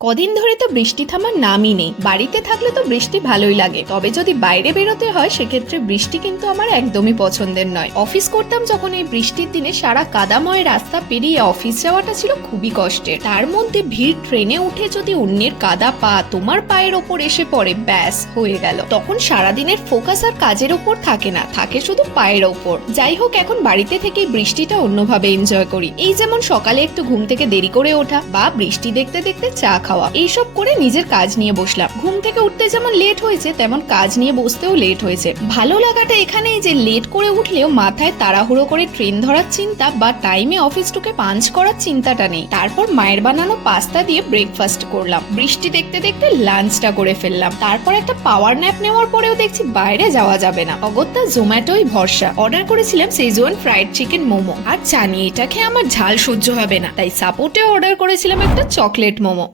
কদিন ধরে তো বৃষ্টি থামার নামই নেই। বাড়িতে থাকলে তো বৃষ্টি ভালোই লাগে, তবে যদি বাইরে বেরোতে হয় সেক্ষেত্রে বৃষ্টি কিন্তু আমার একদমই পছন্দের নয়। অফিস করতাম যখন, এই বৃষ্টির দিনে সারা কাদাময় রাস্তা পেরিয়ে অফিস যাওয়াটা ছিল খুবই কষ্টের। তার মধ্যে ভিড়, ট্রেনে উঠে যদি অন্যের কাদা পা তোমার পায়ের ওপর এসে পড়ে, ব্যাস হয়ে গেল। তখন সারাদিনের ফোকাস আর কাজের ওপর থাকে না, থাকে শুধু পায়ের ওপর। যাই হোক, এখন বাড়িতে থেকে বৃষ্টিটা অন্যভাবে এনজয় করি। এই যেমন সকালে একটু ঘুম থেকে দেরি করে ওঠা বা বৃষ্টি দেখতে দেখতে চা খাওয়া, এইসব করে নিজের কাজ নিয়ে বসলাম। ঘুম থেকে উঠতে যেমন লেট হয়েছে, তেমন কাজ নিয়ে বসতেও লেট হয়েছে। ভালো লাগাটা এখানেই যে লেট করে উঠলেও মাথায় তাড়াহুড়ো করে ট্রেন ধরার চিন্তা বা টাইমে অফিস টুকে পাঞ্চ করার চিন্তাটা নেই। তারপর মায়ের বানানো পাস্তা দিয়ে ব্রেকফাস্ট করলাম, বৃষ্টি দেখতে দেখতে লাঞ্চটা করে ফেললাম। তারপর একটা পাওয়ার ন্যাপ নেওয়ার পরেও দেখছি বাইরে যাওয়া যাবে না, অগত্যা জোম্যাটোই ভরসা। অর্ডার করেছিলাম সেজওয়ান ফ্রাইড চিকেন মোমো, আর জানি এটা খেয়ে আমার ঝাল সহ্য হবে না, তাই সাপোর্টে অর্ডার করেছিলাম একটা চকলেট মোমো।